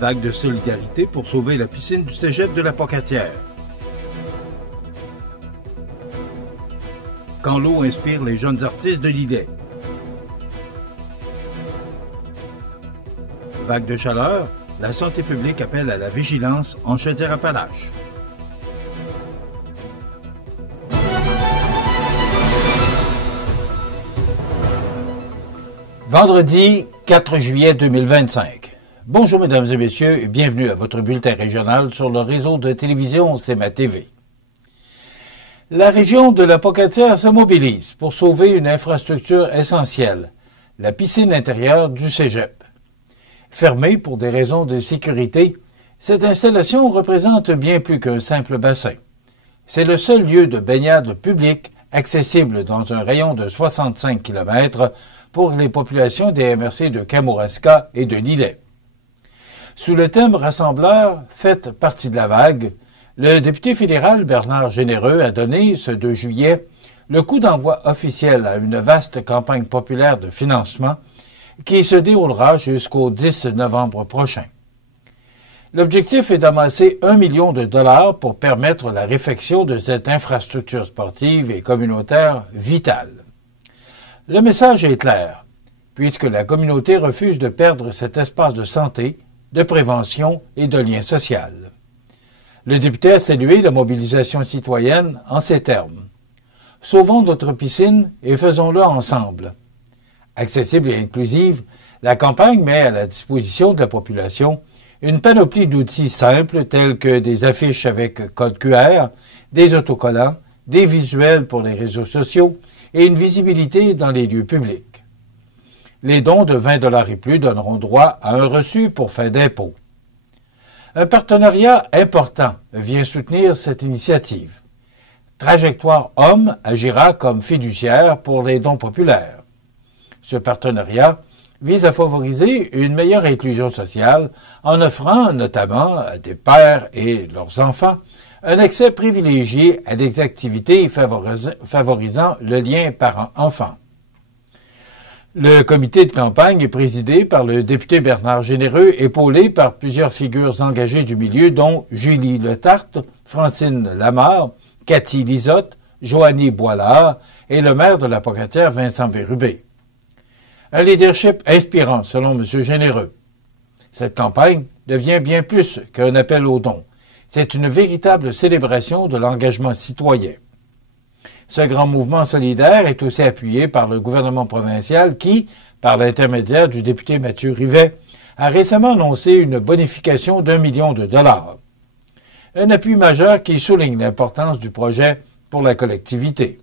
vague de solidarité pour sauver la piscine du cégep de la Pocatière. Quand l'eau inspire les jeunes artistes de l'îlet. Vague de chaleur, la santé publique appelle à la vigilance en Chaudière-Appalaches. Vendredi 4 juillet 2025. Bonjour mesdames et messieurs et bienvenue à votre bulletin régional sur le réseau de télévision CMA TV. La région de la Pocatière se mobilise pour sauver une infrastructure essentielle, la piscine intérieure du cégep. Fermée pour des raisons de sécurité, cette installation représente bien plus qu'un simple bassin. C'est le seul lieu de baignade public accessible dans un rayon de 65 km pour les populations des MRC de Kamouraska et de l'îlet. Sous le thème rassembleur, faites partie de la vague, le député fédéral Bernard Généreux a donné, ce 2 juillet, le coup d'envoi officiel à une vaste campagne populaire de financement qui se déroulera jusqu'au 10 novembre prochain. L'objectif est d'amasser 1 million de dollars pour permettre la réfection de cette infrastructure sportive et communautaire vitale. Le message est clair, puisque la communauté refuse de perdre cet espace de santé, de prévention et de lien social. Le député a salué la mobilisation citoyenne en ces termes. Sauvons notre piscine et faisons-le ensemble. Accessible et inclusive, la campagne met à la disposition de la population une panoplie d'outils simples tels que des affiches avec code QR, des autocollants, des visuels pour les réseaux sociaux et une visibilité dans les lieux publics. Les dons de 20 $ et plus donneront droit à un reçu pour fin d'impôt. Un partenariat important vient soutenir cette initiative. Trajectoire Homme agira comme fiduciaire pour les dons populaires. Ce partenariat vise à favoriser une meilleure inclusion sociale en offrant notamment à des pères et leurs enfants un accès privilégié à des activités favorisant le lien parent-enfant. Le comité de campagne est présidé par le député Bernard Généreux, épaulé par plusieurs figures engagées du milieu, dont Julie Letarte, Francine Lamarre, Cathy Lisotte, Joanie Boilard et le maire de la Pocatière, Vincent Bérubé. Un leadership inspirant, selon M. Généreux. Cette campagne devient bien plus qu'un appel aux dons. C'est une véritable célébration de l'engagement citoyen. Ce grand mouvement solidaire est aussi appuyé par le gouvernement provincial qui, par l'intermédiaire du député Mathieu Rivet, a récemment annoncé une bonification d'1 million de dollars. Un appui majeur qui souligne l'importance du projet pour la collectivité.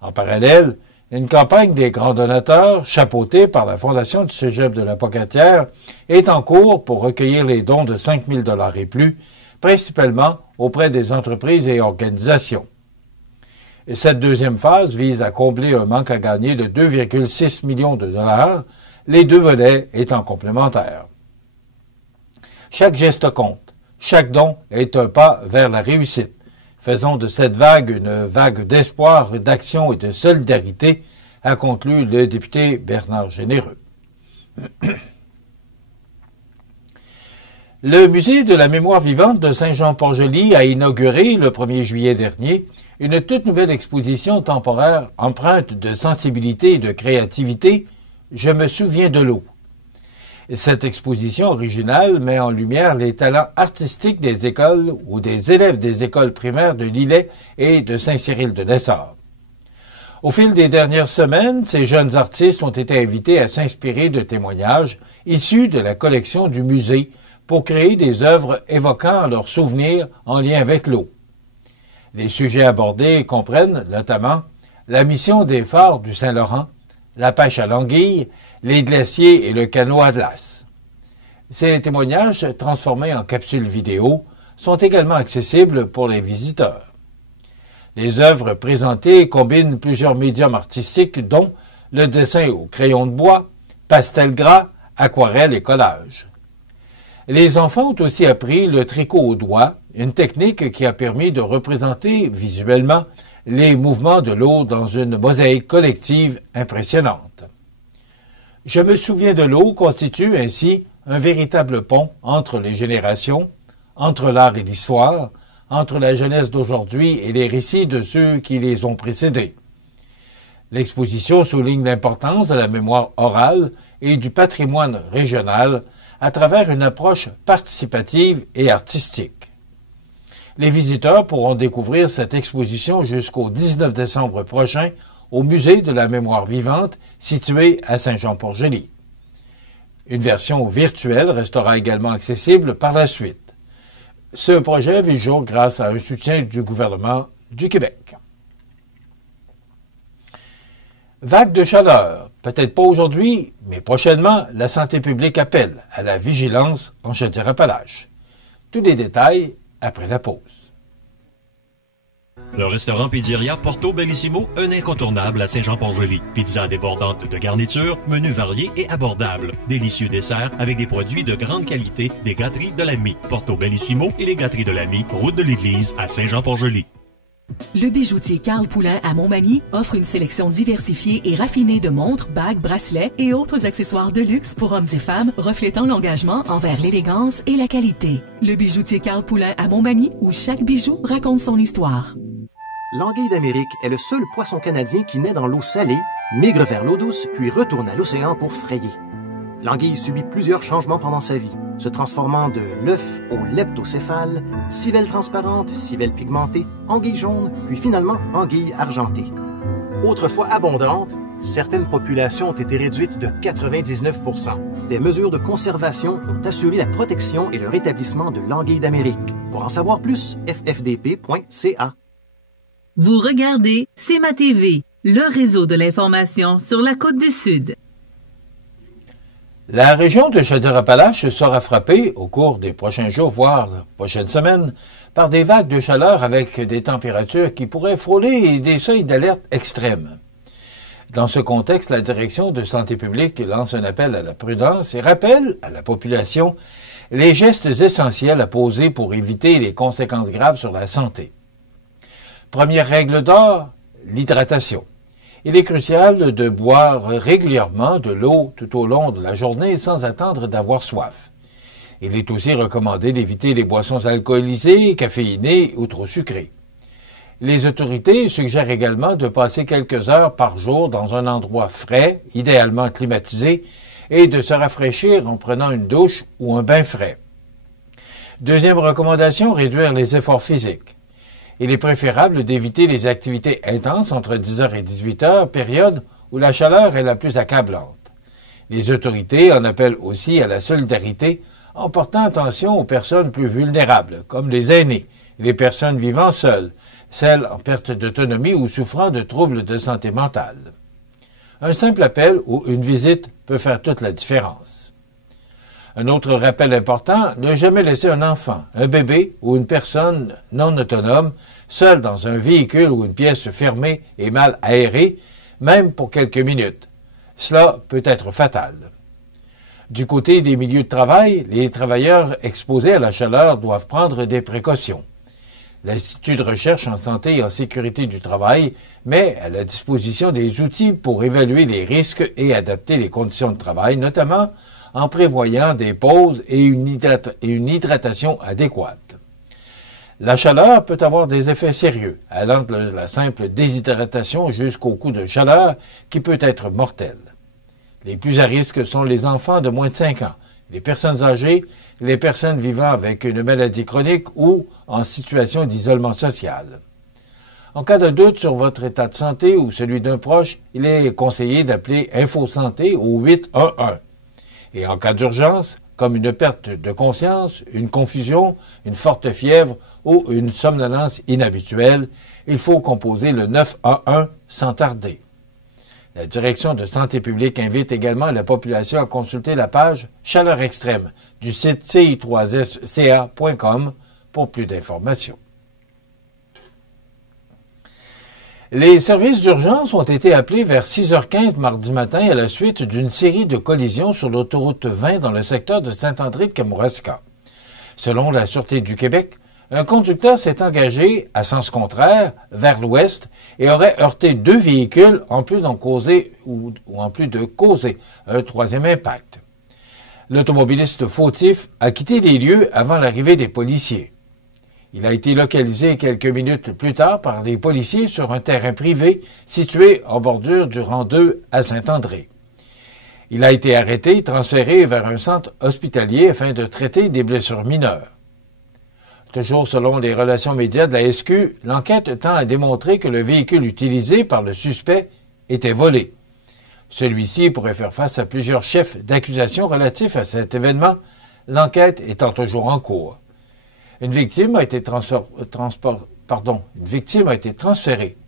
En parallèle, une campagne des grands donateurs, chapeautée par la Fondation du Cégep de la Pocatière, est en cours pour recueillir les dons de 5 000 $ et plus, principalement auprès des entreprises et organisations. Et cette deuxième phase vise à combler un manque à gagner de 2,6 millions de dollars, les deux volets étant complémentaires. Chaque geste compte, chaque don est un pas vers la réussite. Faisons de cette vague une vague d'espoir, d'action et de solidarité, a conclu le député Bernard Généreux. Le Musée de la mémoire vivante de Saint-Jean-Port-Joli a inauguré le 1er juillet dernier une toute nouvelle exposition temporaire empreinte de sensibilité et de créativité, « Je me souviens de l'eau ». Cette exposition originale met en lumière les talents artistiques des écoles ou des élèves des écoles primaires de l'îlet et de Saint-Cyril-de-Lessard. Au fil des dernières semaines, ces jeunes artistes ont été invités à s'inspirer de témoignages issus de la collection du musée pour créer des œuvres évoquant leurs souvenirs en lien avec l'eau. Les sujets abordés comprennent notamment la mission des phares du Saint-Laurent, la pêche à l'anguille, les glaciers et le canot Atlas. Ces témoignages, transformés en capsules vidéo, sont également accessibles pour les visiteurs. Les œuvres présentées combinent plusieurs médiums artistiques dont le dessin au crayon de bois, pastel gras, aquarelle et collage. Les enfants ont aussi appris le tricot au doigt, une technique qui a permis de représenter visuellement les mouvements de l'eau dans une mosaïque collective impressionnante. Je me souviens de l'eau constitue ainsi un véritable pont entre les générations, entre l'art et l'histoire, entre la jeunesse d'aujourd'hui et les récits de ceux qui les ont précédés. L'exposition souligne l'importance de la mémoire orale et du patrimoine régional à travers une approche participative et artistique. Les visiteurs pourront découvrir cette exposition jusqu'au 19 décembre prochain au Musée de la mémoire vivante situé à Saint-Jean-Port-Joli. Une version virtuelle restera également accessible par la suite. Ce projet vit le jour grâce à un soutien du gouvernement du Québec. Vague de chaleur. Peut-être pas aujourd'hui, mais prochainement, la santé publique appelle à la vigilance en Chaudière-Appalaches. Tous les détails après la pause. Le restaurant Pizzeria Porto Bellissimo, un incontournable à Saint-Jean-Port-Joli. Pizza débordante de garniture, menu varié et abordable. Délicieux desserts avec des produits de grande qualité des gâteries de l'Ami. Porto Bellissimo et les gâteries de l'Ami, route de l'église à Saint-Jean-Port-Joli. Le bijoutier Carl Poulain à Montmagny offre une sélection diversifiée et raffinée de montres, bagues, bracelets et autres accessoires de luxe pour hommes et femmes reflétant l'engagement envers l'élégance et la qualité. Le bijoutier Carl Poulain à Montmagny, où chaque bijou raconte son histoire. L'anguille d'Amérique est le seul poisson canadien qui naît dans l'eau salée, migre vers l'eau douce, puis retourne à l'océan pour frayer. L'anguille subit plusieurs changements pendant sa vie, se transformant de l'œuf au leptocéphale, civelle transparente, civelle pigmentée, anguille jaune, puis finalement anguille argentée. Autrefois abondante, certaines populations ont été réduites de 99%. Des mesures de conservation ont assuré la protection et le rétablissement de l'anguille d'Amérique. Pour en savoir plus, ffdp.ca. Vous regardez CEMA TV, le réseau de l'information sur la Côte-du-Sud. La région de Chaudière-Appalaches sera frappée au cours des prochains jours, voire prochaines semaines, par des vagues de chaleur avec des températures qui pourraient frôler des seuils d'alerte extrêmes. Dans ce contexte, la Direction de santé publique lance un appel à la prudence et rappelle à la population les gestes essentiels à poser pour éviter les conséquences graves sur la santé. Première règle d'or, l'hydratation. Il est crucial de boire régulièrement de l'eau tout au long de la journée sans attendre d'avoir soif. Il est aussi recommandé d'éviter les boissons alcoolisées, caféinées ou trop sucrées. Les autorités suggèrent également de passer quelques heures par jour dans un endroit frais, idéalement climatisé, et de se rafraîchir en prenant une douche ou un bain frais. Deuxième recommandation, réduire les efforts physiques. Il est préférable d'éviter les activités intenses entre 10h et 18h, période où la chaleur est la plus accablante. Les autorités en appellent aussi à la solidarité en portant attention aux personnes plus vulnérables, comme les aînés, les personnes vivant seules, celles en perte d'autonomie ou souffrant de troubles de santé mentale. Un simple appel ou une visite peut faire toute la différence. Un autre rappel important, ne jamais laisser un enfant, un bébé ou une personne non autonome seul dans un véhicule ou une pièce fermée et mal aérée, même pour quelques minutes. Cela peut être fatal. Du côté des milieux de travail, les travailleurs exposés à la chaleur doivent prendre des précautions. L'Institut de recherche en santé et en sécurité du travail met à la disposition des outils pour évaluer les risques et adapter les conditions de travail, notamment en prévoyant des pauses et une hydratation adéquate. La chaleur peut avoir des effets sérieux, allant de la simple déshydratation jusqu'au coup de chaleur qui peut être mortel. Les plus à risque sont les enfants de moins de 5 ans, les personnes âgées, les personnes vivant avec une maladie chronique ou en situation d'isolement social. En cas de doute sur votre état de santé ou celui d'un proche, il est conseillé d'appeler InfoSanté au 811. Et en cas d'urgence, comme une perte de conscience, une confusion, une forte fièvre ou une somnolence inhabituelle, il faut composer le 911 sans tarder. La Direction de santé publique invite également la population à consulter la page Chaleur extrême du site ci3sca.com pour plus d'informations. Les services d'urgence ont été appelés vers 6h15 mardi matin à la suite d'une série de collisions sur l'autoroute 20 dans le secteur de Saint-André-de-Kamouraska. Selon la Sûreté du Québec, un conducteur s'est engagé à sens contraire vers l'ouest et aurait heurté 2 véhicules en plus de causer un troisième impact. L'automobiliste fautif a quitté les lieux avant l'arrivée des policiers. Il a été localisé quelques minutes plus tard par les policiers sur un terrain privé situé en bordure du rang 2 à Saint-André. Il a été arrêté et transféré vers un centre hospitalier afin de traiter des blessures mineures. Toujours selon les relations médias de la SQ, l'enquête tend à démontrer que le véhicule utilisé par le suspect était volé. Celui-ci pourrait faire face à plusieurs chefs d'accusation relatifs à cet événement, l'enquête étant toujours en cours. Une victime a été transférée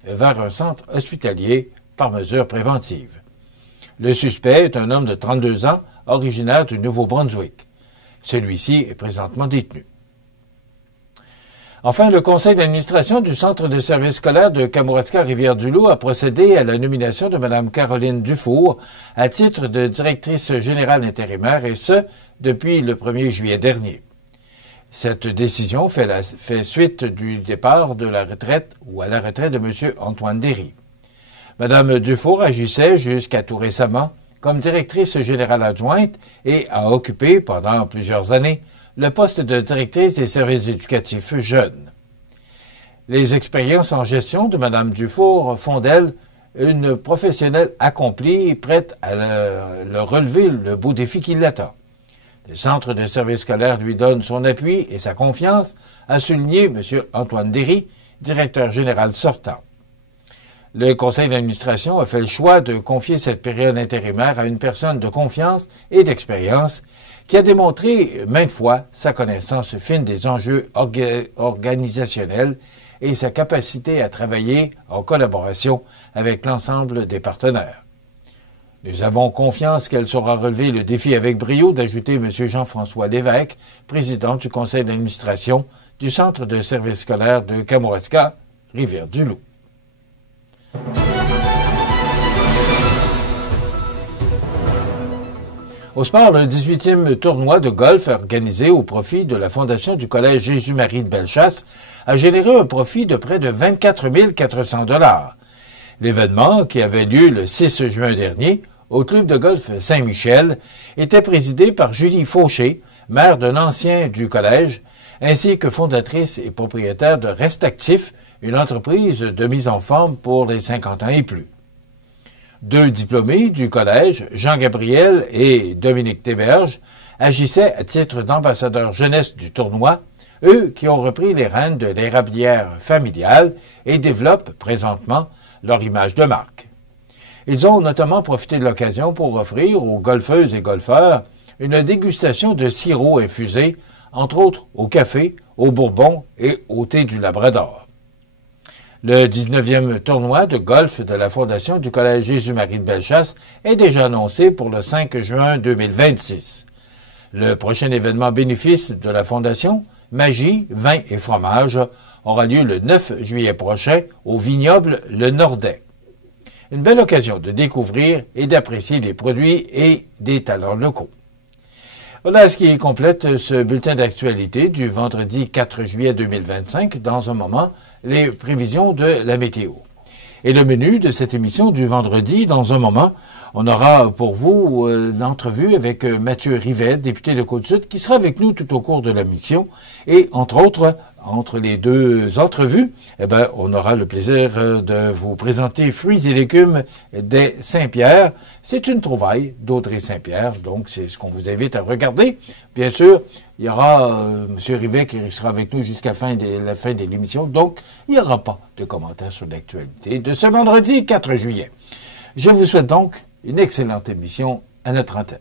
vers un centre hospitalier par mesure préventive. Le suspect est un homme de 32 ans, originaire du Nouveau-Brunswick. Celui-ci est présentement détenu. Enfin, le conseil d'administration du Centre de services scolaires de Kamouraska-Rivière-du-Loup a procédé à la nomination de Mme Caroline Dufour à titre de directrice générale intérimaire, et ce, depuis le 1er juillet dernier. Cette décision fait suite du départ de la retraite ou à la retraite de M. Antoine Derry. Mme Dufour agissait jusqu'à tout récemment comme directrice générale adjointe et a occupé pendant plusieurs années le poste de directrice des services éducatifs jeunes. Les expériences en gestion de Mme Dufour font d'elle une professionnelle accomplie, prête à relever le beau défi qui l'attend. Le Centre de services scolaires lui donne son appui et sa confiance, a souligné M. Antoine Derry, directeur général sortant. Le conseil d'administration a fait le choix de confier cette période intérimaire à une personne de confiance et d'expérience qui a démontré maintes fois sa connaissance fine des enjeux organisationnels et sa capacité à travailler en collaboration avec l'ensemble des partenaires. Nous avons confiance qu'elle saura relever le défi avec brio, d'ajouter M. Jean-François Lévesque, président du conseil d'administration du Centre de services scolaires de Kamouraska, Rivière-du-Loup. Au sport, le 18e tournoi de golf organisé au profit de la Fondation du Collège Jésus-Marie de Bellechasse a généré un profit de près de 24 400 $. L'événement, qui avait lieu le 6 juin dernier au club de golf Saint-Michel, était présidé par Julie Fauché, maire d'un ancien du collège, ainsi que fondatrice et propriétaire de Reste Actif, une entreprise de mise en forme pour les 50 ans et plus. 2 diplômés du collège, Jean-Gabriel et Dominique Théberge, agissaient à titre d'ambassadeurs jeunesse du tournoi, eux qui ont repris les rênes de l'érablière familiale et développent présentement leur image de marque. Ils ont notamment profité de l'occasion pour offrir aux golfeuses et golfeurs une dégustation de sirop infusé, entre autres au café, au bourbon et au thé du Labrador. Le 19e tournoi de golf de la Fondation du Collège Jésus-Marie de Bellechasse est déjà annoncé pour le 5 juin 2026. Le prochain événement bénéfice de la Fondation, Magie, vin et fromage, aura lieu le 9 juillet prochain au vignoble Le Nordais. Une belle occasion de découvrir et d'apprécier les produits et des talents locaux. Voilà ce qui complète ce bulletin d'actualité du vendredi 4 juillet 2025. Dans un moment, les prévisions de la météo. Et le menu de cette émission du vendredi, dans un moment, on aura pour vous l'entrevue avec Mathieu Rivet, député de Côte-Sud, qui sera avec nous tout au cours de la mission. Et entre autres, entre les deux entrevues, on aura le plaisir de vous présenter Fruits et légumes des Saint-Pierre. C'est une trouvaille d'Audrey Saint-Pierre, donc c'est ce qu'on vous invite à regarder. Bien sûr, il y aura M. Rivet qui sera avec nous jusqu'à la fin de l'émission, donc il n'y aura pas de commentaires sur l'actualité de ce vendredi 4 juillet. Je vous souhaite donc une excellente émission à notre antenne.